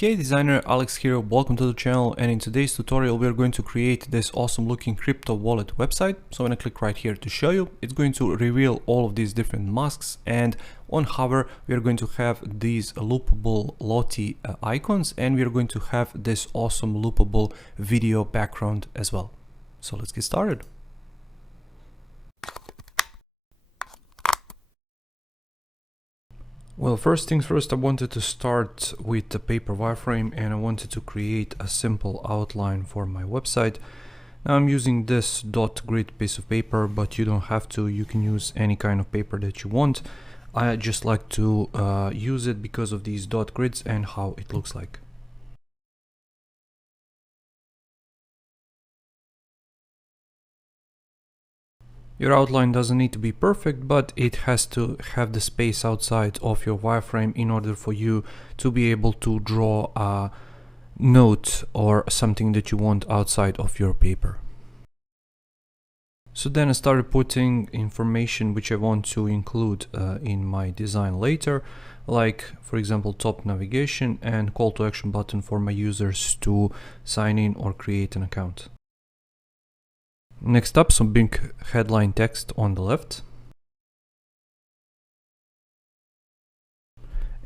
Hey designer, Alex here, welcome to the channel, and in today's tutorial we are going to create this awesome looking crypto wallet website. So I'm going to click right here to show you. It's going to reveal all of these different masks, and on hover we are going to have these loopable Lottie icons, and we are going to have this awesome loopable video background as well. So let's get started. Well, first things first, I wanted to start with the paper wireframe, and I wanted to create a simple outline for my website. Now I'm using this dot grid piece of paper, but you don't have to. You can use any kind of paper that you want. I just like to use it because of these dot grids and how it looks like. Your outline doesn't need to be perfect, but it has to have the space outside of your wireframe in order for you to be able to draw a note or something that you want outside of your paper. So then I started putting information which I want to include in my design later, like for example top navigation and call to action button for my users to sign in or create an account. Next up, some big headline text on the left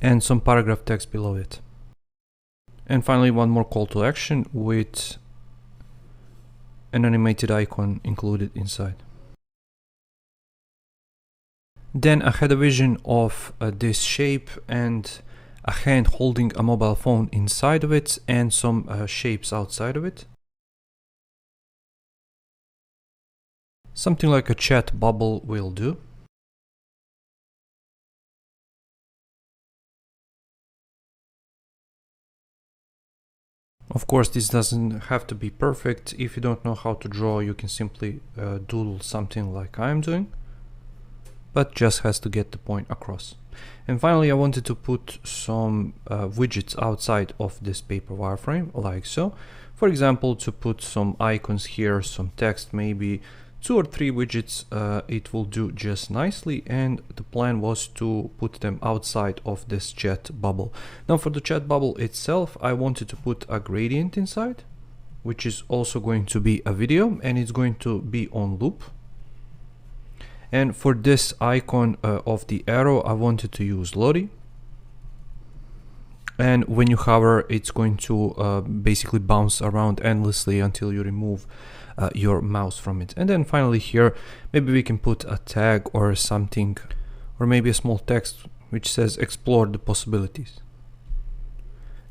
and some paragraph text below it. And finally, one more call to action with an animated icon included inside. Then I had a vision of this shape and a hand holding a mobile phone inside of it and some shapes outside of it. Something like a chat bubble will do. Of course, this doesn't have to be perfect. If you don't know how to draw, you can simply doodle something like I'm doing, but just has to get the point across. And finally, I wanted to put some widgets outside of this paper wireframe, like so. For example, to put some icons here, some text, maybe 2 or 3 widgets, it will do just nicely, and the plan was to put them outside of this chat bubble. Now for the chat bubble itself, I wanted to put a gradient inside, which is also going to be a video, and it's going to be on loop. And for this icon of the arrow, I wanted to use Lottie. And when you hover, it's going to basically bounce around endlessly until you remove your mouse from it. And then finally here, maybe we can put a tag or something, or maybe a small text which says explore the possibilities.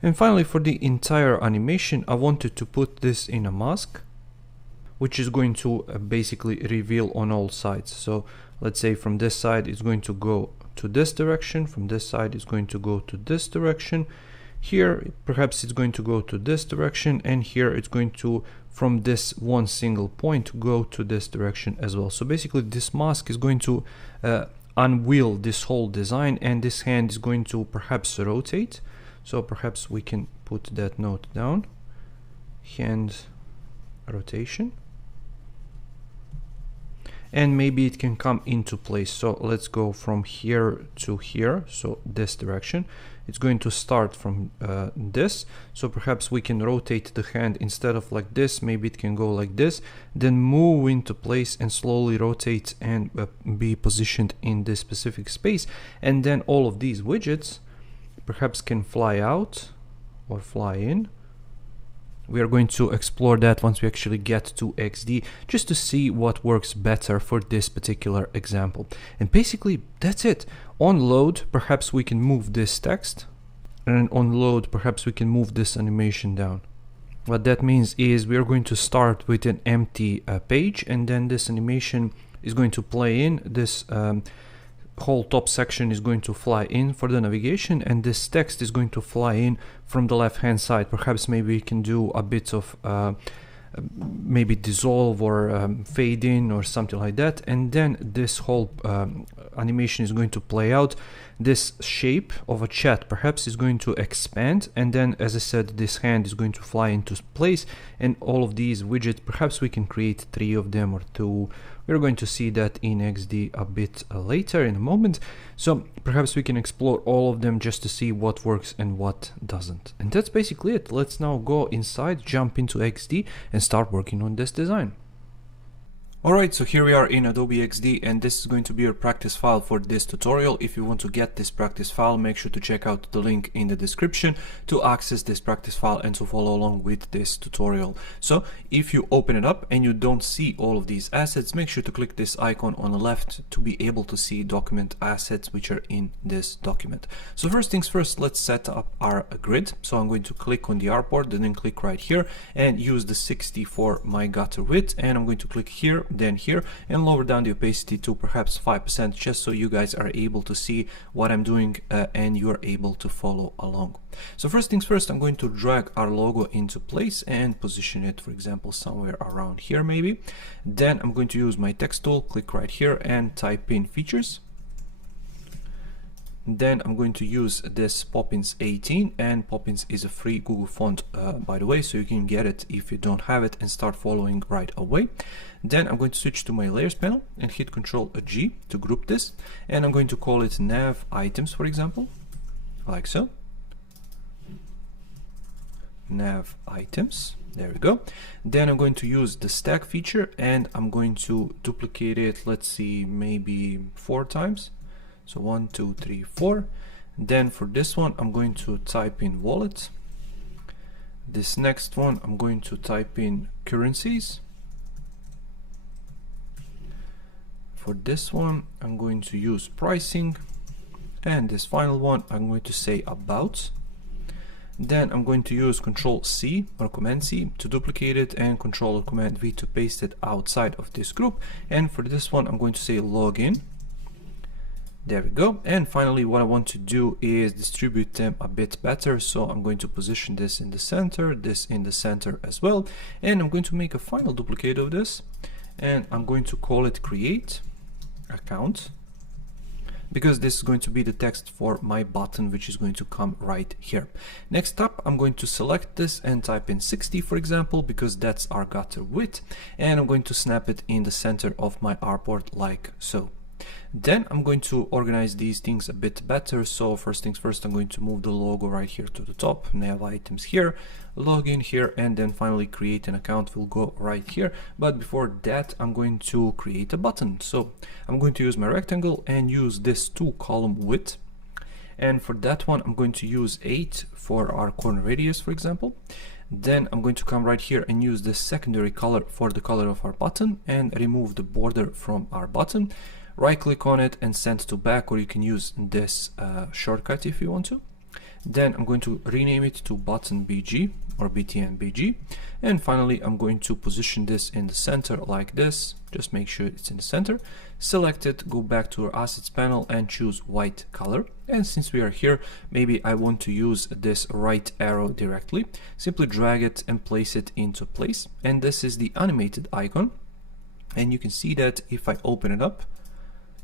And finally, for the entire animation, I wanted to put this in a mask, which is going to basically reveal on all sides. So let's say from this side it's going to go to this direction, from this side it's going to go to this direction, here perhaps it's going to go to this direction, and here it's going to, from this one single point, go to this direction as well. So basically this mask is going to unveil this whole design, and this hand is going to perhaps rotate. So perhaps we can put that note down, hand rotation, and maybe it can come into place. So let's go from here to here, so this direction. It's going to start from this, so perhaps we can rotate the hand instead of like this, maybe it can go like this, then move into place and slowly rotate and be positioned in this specific space. And then all of these widgets perhaps can fly out or fly in. We are going to explore that once we actually get to Xd, just to see what works better for this particular example. And basically that's it. On load, perhaps we can move this text, and on load perhaps we can move this animation down. What that means is we are going to start with an empty page, and then this animation is going to play in. This whole top section is going to fly in for the navigation, and this text is going to fly in from the left hand side. Perhaps maybe we can do a bit of maybe dissolve or fade in or something like that, and then this whole animation is going to play out. This shape of a chat perhaps is going to expand, and then, as I said, this hand is going to fly into place, and all of these widgets, perhaps we can create 3 of them or 2 We're going to see that in XD a bit later in a moment. So perhaps we can explore all of them just to see what works and what doesn't. And that's basically it. Let's now go inside, jump into XD and start working on this design. Alright, so here we are in Adobe Xd, and this is going to be your practice file for this tutorial. If you want to get this practice file, make sure to check out the link in the description to access this practice file and to follow along with this tutorial. So if you open it up and you don't see all of these assets, make sure to click this icon on the left to be able to see document assets which are in this document. So first things first, let's set up our grid. So I'm going to click on the artboard and then click right here and use the 60 for my gutter width, and I'm going to click here, then here, and lower down the opacity to perhaps 5%, just so you guys are able to see what I'm doing and you are able to follow along. So first things first, I'm going to drag our logo into place and position it, for example, somewhere around here maybe. Then I'm going to use my text tool, click right here and type in features. Then I'm going to use this Poppins 18, and Poppins is a free Google font by the way, so you can get it if you don't have it and start following right away. Then I'm going to switch to my layers panel and hit Ctrl+G to group this, and I'm going to call it nav items, for example, like so. Nav items, there we go. Then I'm going to use the stack feature and I'm going to duplicate it, let's see, maybe 4 times. So 1, 2, 3, 4. Then for this one, I'm going to type in wallet. This next one, I'm going to type in currencies. For this one, I'm going to use pricing. And this final one, I'm going to say about. Then I'm going to use Ctrl+C or Command+C to duplicate it and Ctrl or Command+V to paste it outside of this group. And for this one, I'm going to say login. There we go. And finally, what I want to do is distribute them a bit better. So I'm going to position this in the center, this in the center as well. And I'm going to make a final duplicate of this. And I'm going to call it create account, because this is going to be the text for my button, which is going to come right here. Next up, I'm going to select this and type in 60, for example, because that's our gutter width. And I'm going to snap it in the center of my artboard like so. Then I'm going to organize these things a bit better. So first things first, I'm going to move the logo right here to the top, nav items here, login here, and then finally create an account will go right here. But before that, I'm going to create a button. So I'm going to use my rectangle and use this 2-column width. And for that one, I'm going to use 8 for our corner radius, for example. Then I'm going to come right here and use this secondary color for the color of our button and remove the border from our button. Right click on it and send to back, or you can use this shortcut if you want to. Then I'm going to rename it to button BG or BTN BG. And finally, I'm going to position this in the center like this. Just make sure it's in the center. Select it, go back to our assets panel and choose white color. And since we are here, maybe I want to use this right arrow directly. Simply drag it and place it into place. And this is the animated icon. And you can see that if I open it up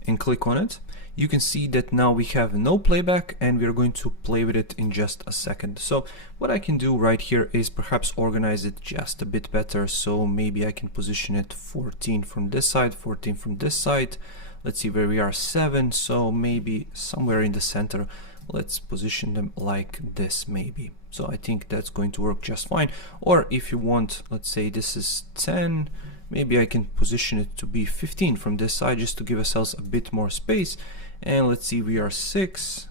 and click on it, you can see that now we have no playback, and we're going to play with it in just a second. So what I can do right here is perhaps organize it just a bit better. So maybe I can position it 14 from this side, 14 from this side. Let's see where we are, 7. So maybe somewhere in the center. Let's position them like this maybe. So I think that's going to work just fine. Or if you want, let's say this is 10. Maybe I can position it to be 15 from this side just to give ourselves a bit more space. And let's see, we are 6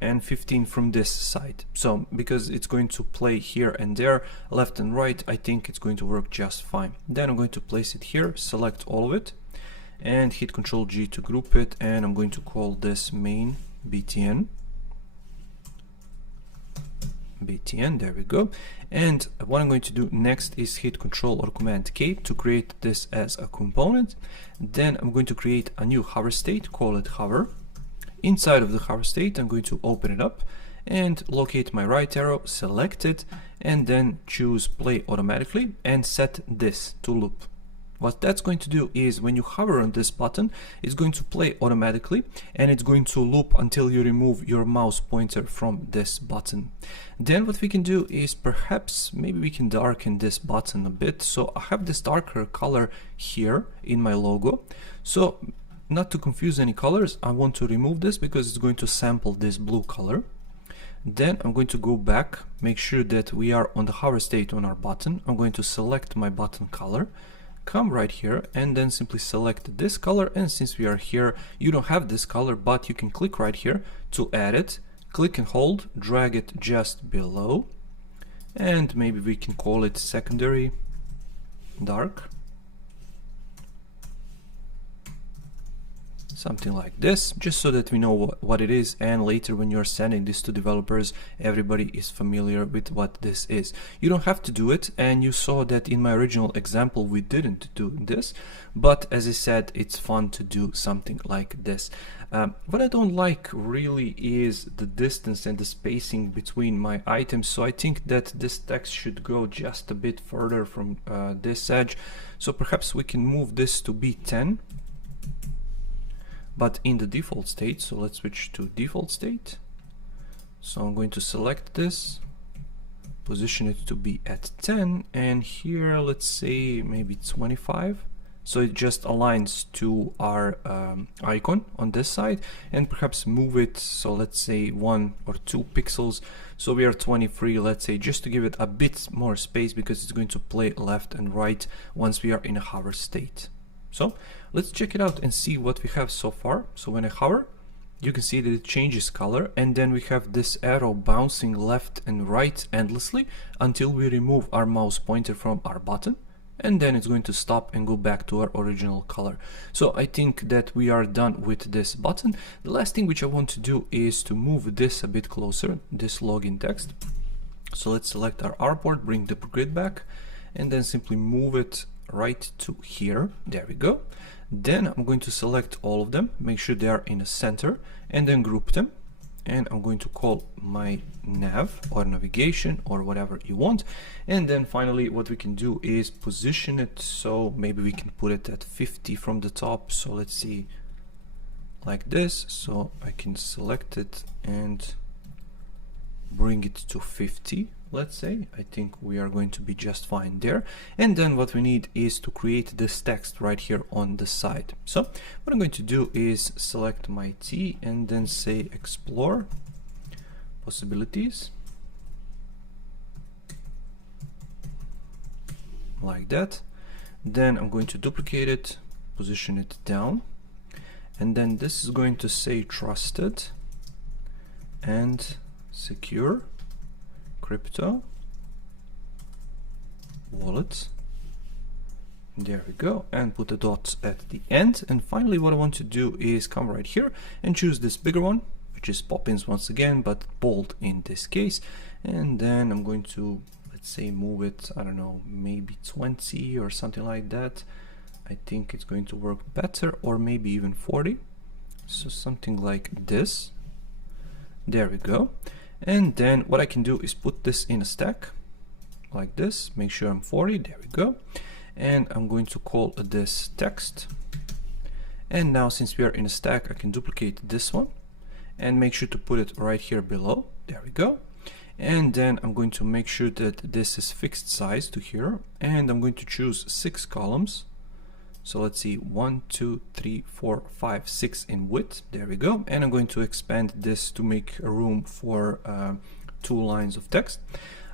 and 15 from this side. So because it's going to play here and there, left and right, I think it's going to work just fine. Then I'm going to place it here, select all of it and hit Ctrl+G to group it. And I'm going to call this main BTN. There we go. And what I'm going to do next is hit Ctrl or Command K to create this as a component. Then I'm going to create a new hover state, call it hover. Inside of the hover state, I'm going to open it up and locate my right arrow, select it, and then choose play automatically and set this to loop. What that's going to do is when you hover on this button, it's going to play automatically and it's going to loop until you remove your mouse pointer from this button. Then what we can do is perhaps maybe we can darken this button a bit. So I have this darker color here in my logo. So not to confuse any colors, I want to remove this because it's going to sample this blue color. Then I'm going to go back, make sure that we are on the hover state on our button. I'm going to select my button color, come right here and then simply select this color. And since we are here, you don't have this color, but you can click right here to add it. Click and hold, drag it just below, and maybe we can call it secondary dark. Something like this, just so that we know what it is, and later when you're sending this to developers, everybody is familiar with what this is. You don't have to do it, and you saw that in my original example we didn't do this, but as I said, it's fun to do something like this. What I don't like really is the distance and the spacing between my items, so I think that this text should go just a bit further from this edge. So perhaps we can move this to be 10. But in the default state, so let's switch to default state. So I'm going to select this, position it to be at 10, and here let's say maybe 25. So it just aligns to our icon on this side, and perhaps move it, so let's say 1 or 2 pixels. So we are 23, let's say, just to give it a bit more space because it's going to play left and right once we are in a hover state. So let's check it out and see what we have so far. So when I hover, you can see that it changes color, and then we have this arrow bouncing left and right endlessly until we remove our mouse pointer from our button, and then it's going to stop and go back to our original color. So I think that we are done with this button. The last thing which I want to do is to move this a bit closer, this login text. So let's select our artboard, bring the grid back, and then simply move it right to here. There we go. Then I'm going to select all of them, make sure they are in the center, and then group them. And I'm going to call my nav or navigation or whatever you want. And then finally what we can do is position it, so maybe we can put it at 50 from the top. So let's see, like this. So I can select it and bring it to 50. Let's say, I think we are going to be just fine there. And then what we need is to create this text right here on the side. So what I'm going to do is select my T and then say explore possibilities, like that. Then I'm going to duplicate it, position it down, and then this is going to say trusted and secure crypto wallet. There we go, and put a dot at the end. And finally what I want to do is come right here and choose this bigger one, which is Poppins once again, but bold in this case. And then I'm going to, let's say, move it, I don't know, maybe 20 or something like that. I think it's going to work better, or maybe even 40. So something like this. There we go. And then what I can do is put this in a stack like this, make sure I'm 40, there we go. And I'm going to call this text. And now since we are in a stack, I can duplicate this one and make sure to put it right here below, there we go. And then I'm going to make sure that this is fixed size to here, and I'm going to choose 6 columns. So let's see, 1, 2, 3, 4, 5, 6 in width. There we go. And I'm going to expand this to make a room for 2 lines of text.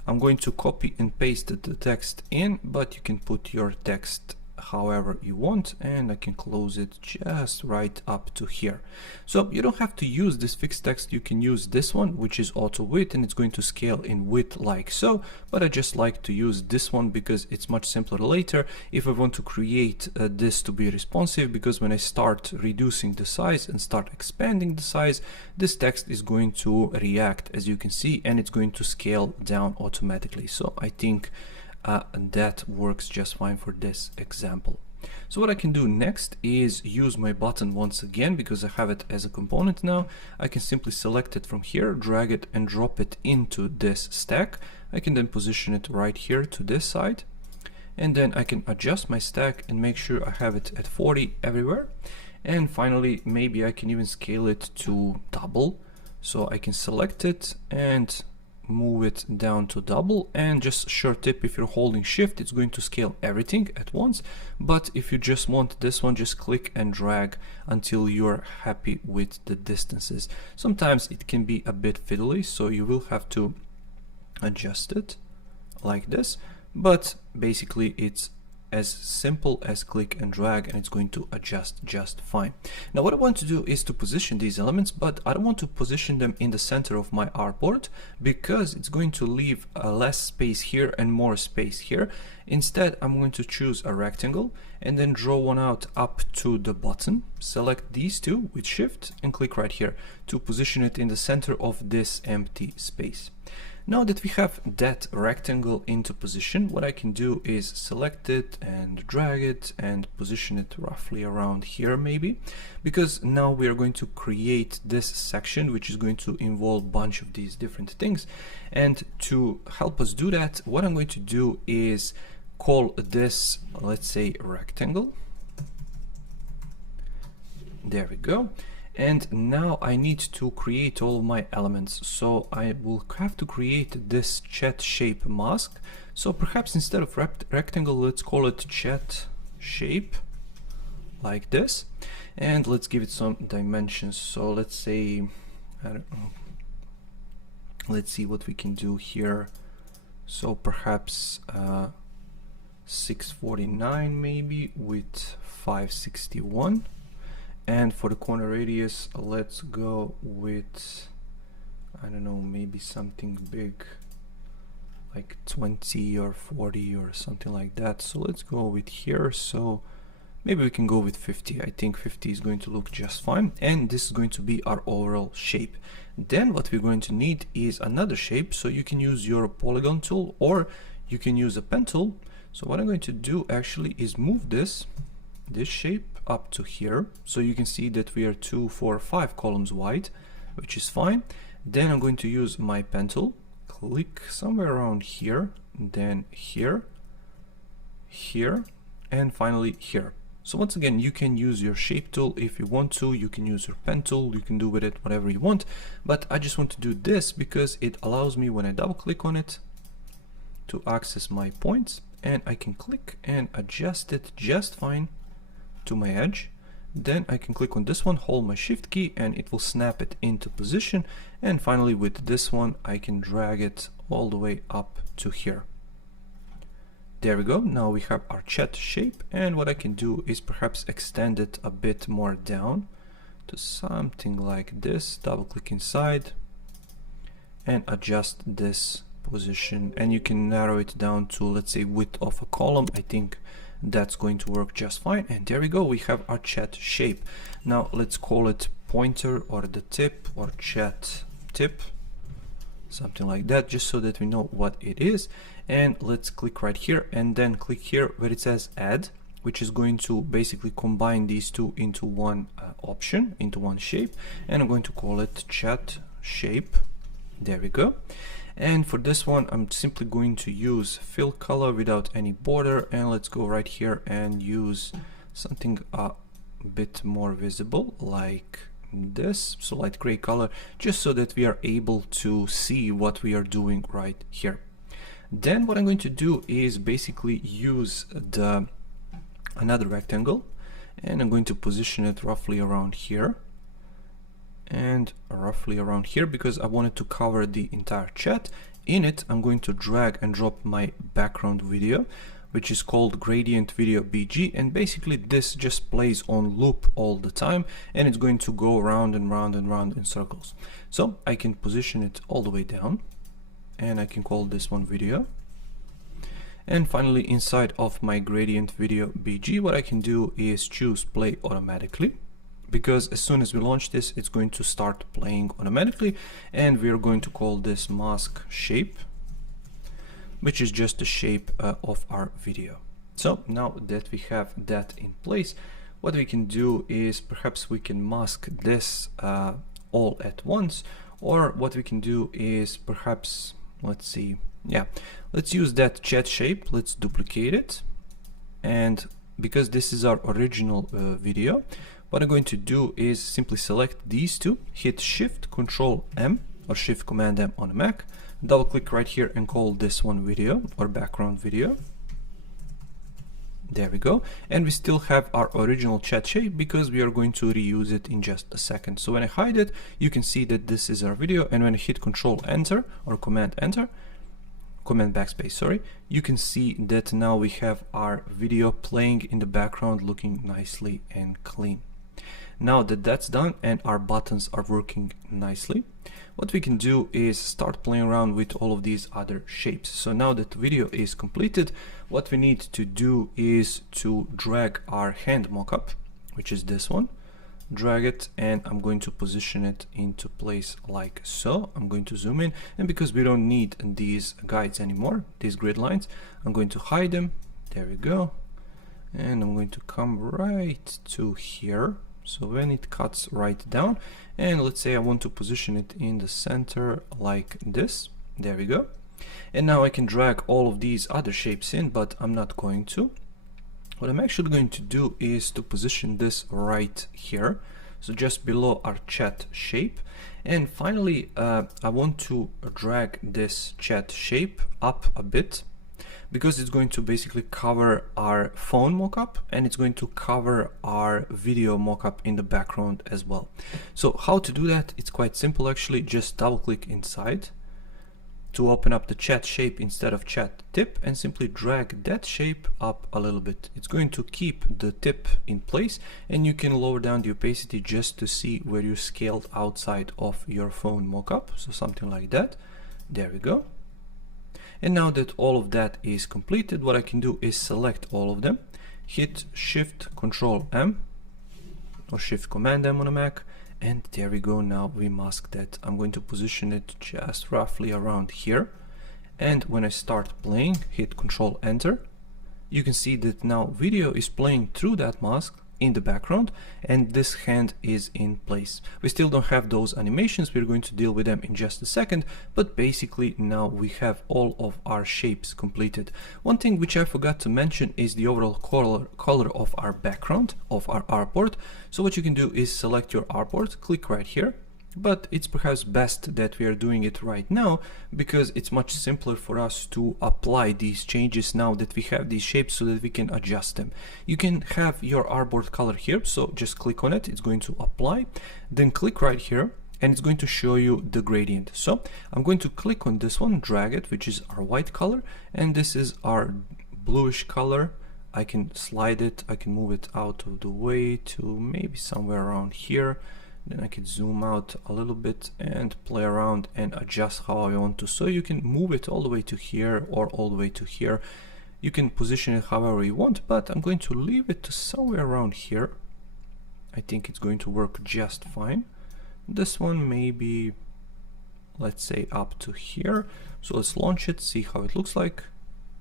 I'm going to copy and paste the text in, but you can put your text however you want, and I can close it just right up to here. So you don't have to use this fixed text, you can use this one, which is auto width, and it's going to scale in width like so, but I just like to use this one because it's much simpler later if I want to create this to be responsive, because when I start reducing the size and start expanding the size, this text is going to react, as you can see, and it's going to scale down automatically. So I think that works just fine for this example. So what I can do next is use my button once again, because I have it as a component now. I can simply select it from here, drag it and drop it into this stack. I can then position it right here to this side. and then I can adjust my stack and make sure I have it at 40 everywhere. And finally, maybe I can even scale it to double. So I can select it and move it down to double. And just short tip, if you're holding shift, it's going to scale everything at once. But if you just want this one, just click and drag until you're happy with the distances. Sometimes it can be a bit fiddly, so you will have to adjust it like this, but basically it's as simple as click and drag, and it's going to adjust just fine. Now what I want to do is to position these elements, but I don't want to position them in the center of my artboard because it's going to leave less space here and more space here. Instead, I'm going to choose a rectangle and then draw one out up to the bottom. Select these two with shift and click right here to position it in the center of this empty space. Now that we have that rectangle into position, what I can do is select it and drag it and position it roughly around here maybe, because now we are going to create this section which is going to involve a bunch of these different things. And to help us do that, what I'm going to do is call this, let's say, rectangle. There we go. And now I need to create all of my elements. So I will have to create this chat shape mask. So perhaps instead of rectangle, let's call it chat shape, like this. And let's give it some dimensions. So let's say, I don't know, let's see what we can do here. So perhaps 649 maybe with 561. And for the corner radius, let's go with, I don't know, maybe something big, like 20 or 40 or something like that. So let's go with here. So maybe we can go with 50. I think 50 is going to look just fine. And this is going to be our overall shape. Then what we're going to need is another shape. So you can use your polygon tool or you can use a pen tool. So what I'm going to do actually is move this shape up to here, so you can see that we are 2, 4, 5 columns wide, which is fine. Then I'm going to use my pen tool, click somewhere around here, then here, here, and finally here. So once again, you can use your shape tool if you want to, you can use your pen tool, you can do with it whatever you want, but I just want to do this because it allows me, when I double click on it, to access my points, and I can click and adjust it just fine to my edge. Then I can click on this one, hold my shift key, and it will snap it into position. And finally with this one, I can drag it all the way up to here. There we go. Now we have our chat shape, and what I can do is perhaps extend it a bit more down to something like this. Double click inside and adjust this position, and you can narrow it down to, let's say, width of a column. I think that's going to work just fine. And there we go, we have our chat shape. Now let's call it pointer or the tip or chat tip, something like that, just so that we know what it is. And let's click right here and then click here where it says add, which is going to basically combine these two into one option, into one shape. And I'm going to call it chat shape. There we go. And for this one, I'm simply going to use fill color without any border, and let's go right here and use something a bit more visible like this, so light gray color, just so that we are able to see what we are doing right here. Then what I'm going to do is basically use another rectangle, and I'm going to position it roughly around here and roughly around here because I wanted to cover the entire chat. In it, I'm going to drag and drop my background video, which is called gradient video BG, and basically this just plays on loop all the time, and it's going to go round and round and round in circles. So I can position it all the way down, and I can call this one video. And finally, inside of my gradient video BG, what I can do is choose play automatically, because as soon as we launch this, it's going to start playing automatically. And we're going to call this mask shape, which is just the shape of our video. So now that we have that in place, what we can do is perhaps we can mask this all at once, or what we can do is perhaps, let's see, Yeah, let's use that chat shape. Let's duplicate it. And because this is our original video, what I'm going to do is simply select these two, hit Shift Control M or Shift Command M on a Mac, double click right here and call this one video or background video. There we go. And we still have our original chat shape because we are going to reuse it in just a second. So when I hide it, you can see that this is our video. And when I hit Control Enter or Command Enter, Command Backspace, sorry, you can see that now we have our video playing in the background, looking nicely and clean. Now that that's done and our buttons are working nicely, what we can do is start playing around with all of these other shapes. So now that the video is completed, what we need to do is to drag our hand mockup, which is this one, drag it, and I'm going to position it into place like so. I'm going to zoom in, and because we don't need these guides anymore, these grid lines, I'm going to hide them. There we go. And I'm going to come right to here. So when it cuts right down, and let's say I want to position it in the center like this. There we go. And now I can drag all of these other shapes in, but I'm not going to. What I'm actually going to do is to position this right here, so just below our chat shape. And finally, I want to drag this chat shape up a bit, because it's going to basically cover our phone mockup and it's going to cover our video mockup in the background as well. So how to do that? It's quite simple actually. Just double click inside to open up the chat shape instead of chat tip and simply drag that shape up a little bit. It's going to keep the tip in place, and you can lower down the opacity just to see where you scaled outside of your phone mockup. So something like that. There we go. And now that all of that is completed, what I can do is select all of them, hit Shift Control M or Shift Command M on a Mac, and there we go. Now we mask that. I'm going to position it just roughly around here, and when I start playing, hit Control Enter, you can see that now video is playing through that mask in the background, and this hand is in place. We still don't have those animations. We're going to deal with them in just a second, but basically now we have all of our shapes completed. One thing which I forgot to mention is the overall color of our background, of our artboard. So what you can do is select your artboard, click right here, but it's perhaps best that we are doing it right now because it's much simpler for us to apply these changes now that we have these shapes so that we can adjust them. You can have your artboard color here, so just click on it, it's going to apply, then click right here and it's going to show you the gradient. So I'm going to click on this one, drag it, which is our white color, and this is our bluish color. I can slide it, I can move it out of the way to maybe somewhere around here. Then I can zoom out a little bit and play around and adjust how I want to. So you can move it all the way to here or all the way to here. You can position it however you want, but I'm going to leave it to somewhere around here. I think it's going to work just fine. This one maybe, let's say up to here. So let's launch it, see how it looks like.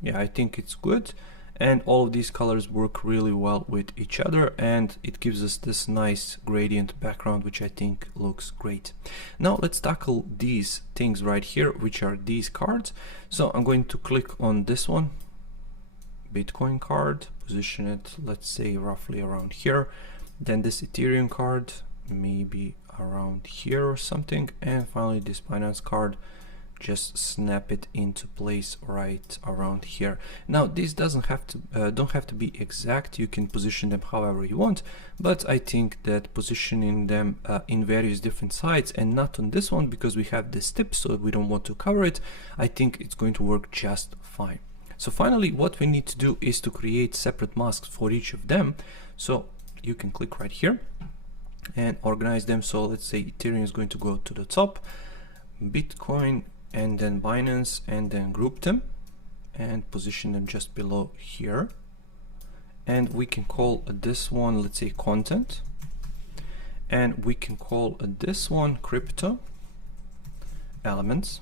Yeah, I think it's good. And all of these colors work really well with each other, and it gives us this nice gradient background, which I think looks great. Now let's tackle these things right here, which are these cards. So I'm going to click on this one, Bitcoin card, position it, let's say roughly around here. Then this Ethereum card, maybe around here or something. And finally this Binance card, just snap it into place right around here. Now this doesn't have to don't have to be exact. You can position them however you want, but I think that positioning them in various different sides and not on this one because we have this tip, so we don't want to cover it, I think it's going to work just fine. So finally what we need to do is to create separate masks for each of them. So you can click right here and organize them. So let's say Ethereum is going to go to the top, Bitcoin, and then Binance, and then group them and position them just below here. And we can call this one, let's say content, and we can call this one crypto elements,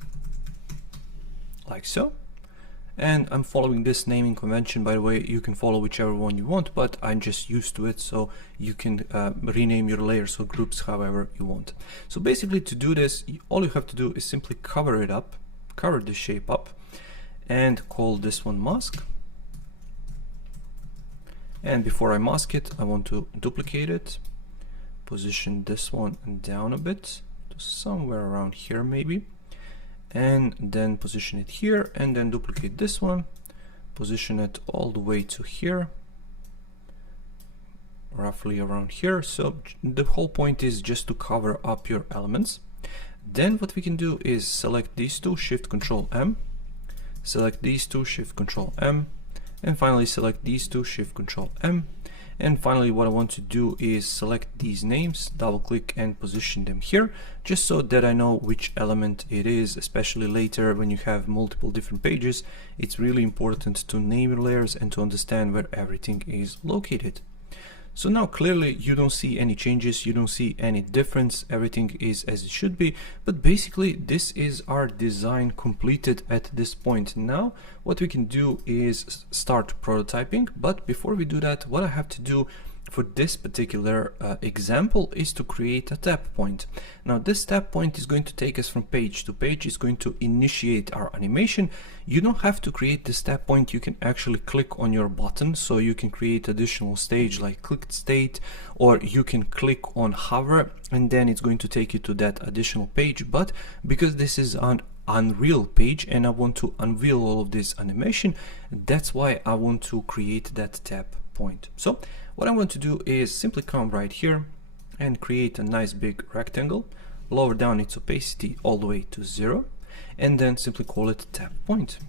like so. And I'm following this naming convention, by the way. You can follow whichever one you want, but I'm just used to it, so you can rename your layers or groups however you want. So basically to do this, all you have to do is simply cover it up, cover the shape up, and call this one mask. And before I mask it, I want to duplicate it, position this one down a bit to somewhere around here maybe, and then position it here, and then duplicate this one, position it all the way to here, roughly around here. So the whole point is just to cover up your elements. Then what we can do is select these two, Shift Control M, select these two, Shift Control M, and finally select these two, Shift Control M. And finally what I want to do is select these names, double click and position them here, just so that I know which element it is, especially later when you have multiple different pages. It's really important to name your layers and to understand where everything is located. So now clearly you don't see any changes, you don't see any difference, everything is as it should be, but basically this is our design completed at this point. Now what we can do is start prototyping, but before we do that, what I have to do for this particular example is to create a tap point. Now this tap point is going to take us from page to page, it's going to initiate our animation. You don't have to create this tap point, you can actually click on your button, so you can create additional stage like clicked state, or you can click on hover and then it's going to take you to that additional page. But because this is an Unreal page and I want to unveil all of this animation, that's why I want to create that tap point. So what I want to do is simply come right here and create a nice big rectangle, lower down its opacity all the way to 0, and then simply call it tap point.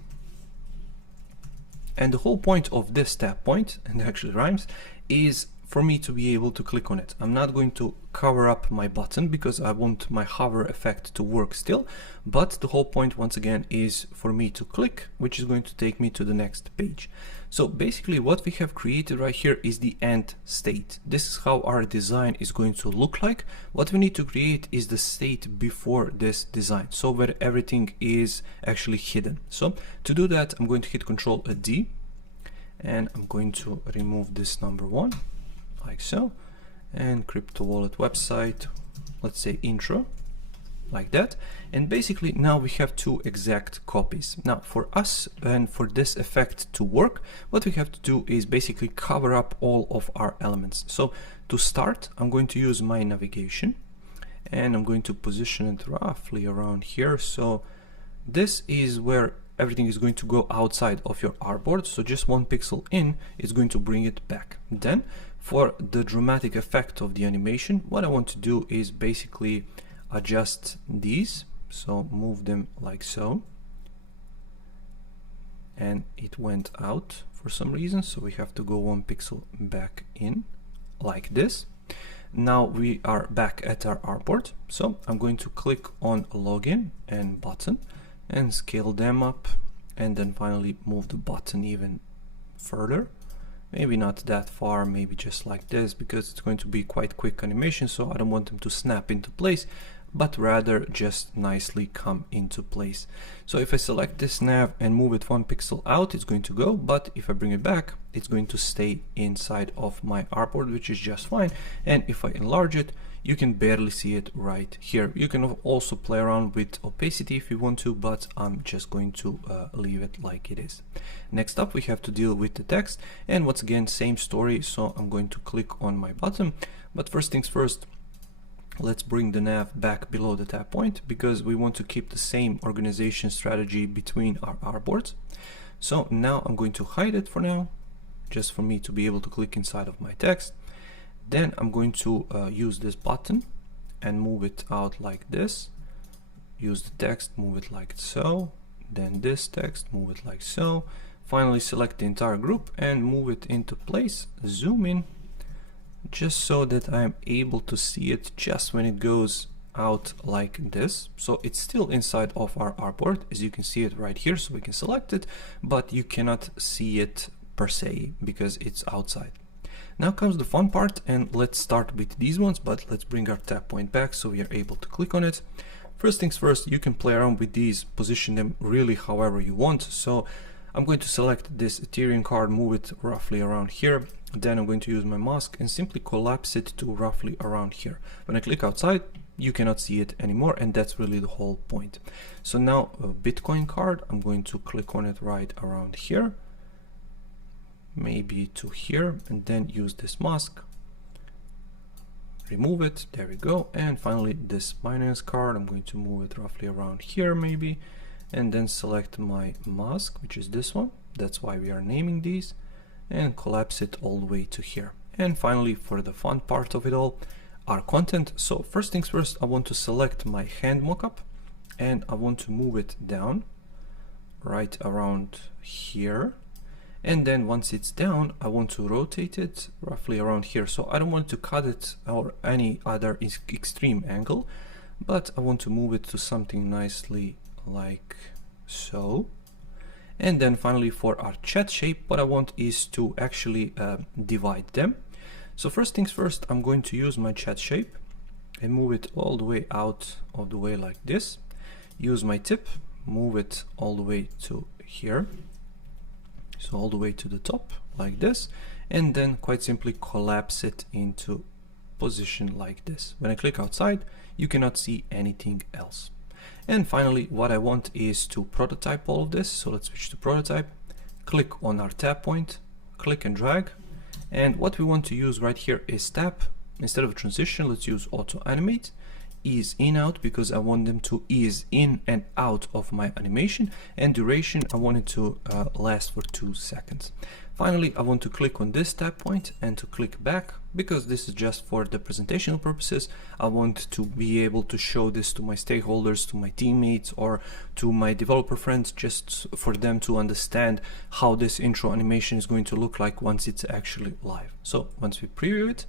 And the whole point of this tap point, and it actually rhymes, is for me to be able to click on it. I'm not going to cover up my button because I want my hover effect to work still, but the whole point once again is for me to click, which is going to take me to the next page. So basically what we have created right here is the end state. This is how our design is going to look like. What we need to create is the state before this design, so where everything is actually hidden. So to do that, I'm going to hit Ctrl+D, and I'm going to remove this number 1, like so, and crypto wallet website, let's say intro, like that. And basically now we have two exact copies. Now for us and for this effect to work, what we have to do is basically cover up all of our elements. So to start, I'm going to use my navigation and I'm going to position it roughly around here. So this is where everything is going to go outside of your artboard, so just 1 pixel in is going to bring it back. Then for the dramatic effect of the animation, what I want to do is basically adjust these, so move them like so, and it went out for some reason, so we have to go 1 pixel back in like this. Now we are back at our artboard, so I'm going to click on login and button and scale them up, and then finally move the button even further, maybe not that far, maybe just like this, because it's going to be quite quick animation, so I don't want them to snap into place, but rather just nicely come into place. So if I select this nav and move it 1 pixel out, it's going to go, but if I bring it back, it's going to stay inside of my artboard, which is just fine. And if I enlarge it, you can barely see it right here. You can also play around with opacity if you want to, but I'm just going to leave it like it is. Next up, we have to deal with the text, and once again, same story. So I'm going to click on my button, but first things first, let's bring the nav back below the tap point because we want to keep the same organization strategy between our artboards. So now I'm going to hide it for now, just for me to be able to click inside of my text. Then I'm going to use this button and move it out like this. Use the text, move it like so. Then this text, move it like so. Finally select the entire group and move it into place. Zoom in, just so that I'm able to see it just when it goes out like this. So it's still inside of our artboard, as you can see it right here, so we can select it, but you cannot see it per se because it's outside. Now comes the fun part, and let's start with these ones, but let's bring our tap point back so we are able to click on it. First things first, you can play around with these, position them really however you want. So I'm going to select this Ethereum card, move it roughly around here. Then I'm going to use my mask and simply collapse it to roughly around here. When I click outside, you cannot see it anymore, and that's really the whole point. So now a Bitcoin card, I'm going to click on it right around here, maybe to here, and then use this mask, remove it, there we go. And finally this Binance card, I'm going to move it roughly around here maybe, and then select my mask, which is this one, that's why we are naming these, and collapse it all the way to here. And finally, for the fun part of it all, our content. So first things first, I want to select my hand mockup and I want to move it down right around here. And then once it's down, I want to rotate it roughly around here. So I don't want to cut it or any other extreme angle, but I want to move it to something nicely like so. And then finally for our chat shape, what I want is to actually divide them. So first things first, I'm going to use my chat shape and move it all the way out of the way like this. Use my tip, move it all the way to here. So all the way to the top like this, and then quite simply collapse it into position like this. When I click outside, you cannot see anything else. And finally, what I want is to prototype all of this. So let's switch to prototype, click on our tap point, click and drag. And what we want to use right here is tap. Instead of transition, let's use auto animate. Ease in out because I want them to ease in and out of my animation, and duration I want it to last for 2 seconds. Finally, I want to click on this tap point and to click back because this is just for the presentational purposes. I want to be able to show this to my stakeholders, to my teammates, or to my developer friends, just for them to understand how this intro animation is going to look like once it's actually live. So once we preview it,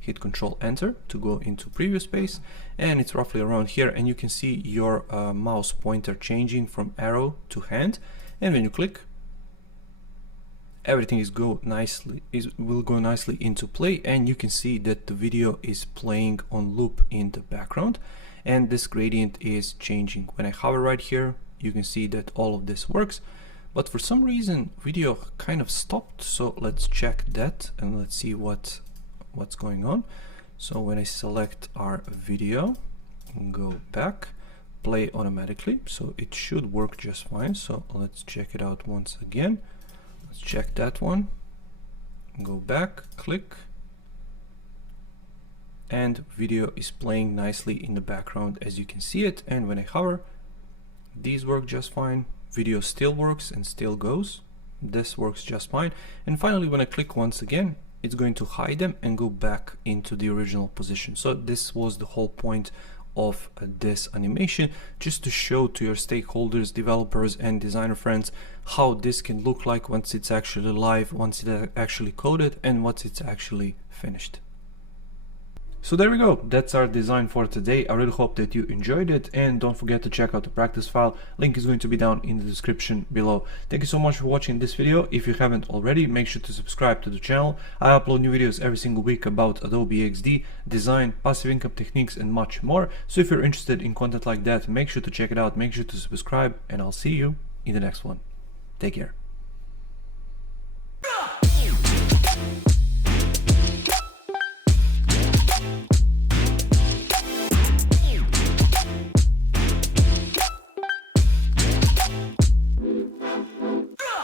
hit Control Enter to go into preview space, and it's roughly around here, and you can see your mouse pointer changing from arrow to hand. And when you click, everything will go nicely into play, and you can see that the video is playing on loop in the background, and this gradient is changing. When I hover right here, you can see that all of this works, but for some reason video kind of stopped. So let's check that and let's see what's going on. So when I select our video and go back, play automatically, so it should work just fine. So let's check it out once again. Let's check that one, go back, click, and video is playing nicely in the background as you can see it. And when I hover, these work just fine, video still works and still goes, this works just fine. And finally, when I click once again, it's going to hide them and go back into the original position. So this was the whole point of this animation, just to show to your stakeholders, developers and designer friends how this can look like once it's actually live, once it's actually coded, and once it's actually finished. So there we go, that's our design for today. I really hope that you enjoyed it, and don't forget to check out the practice file. Link is going to be down in the description below. Thank you so much for watching this video. If you haven't already, make sure to subscribe to the channel. I upload new videos every single week about Adobe Xd, design, passive income techniques and much more. So if you're interested in content like that, make sure to check it out, make sure to subscribe, and I'll see you in the next one. Take care.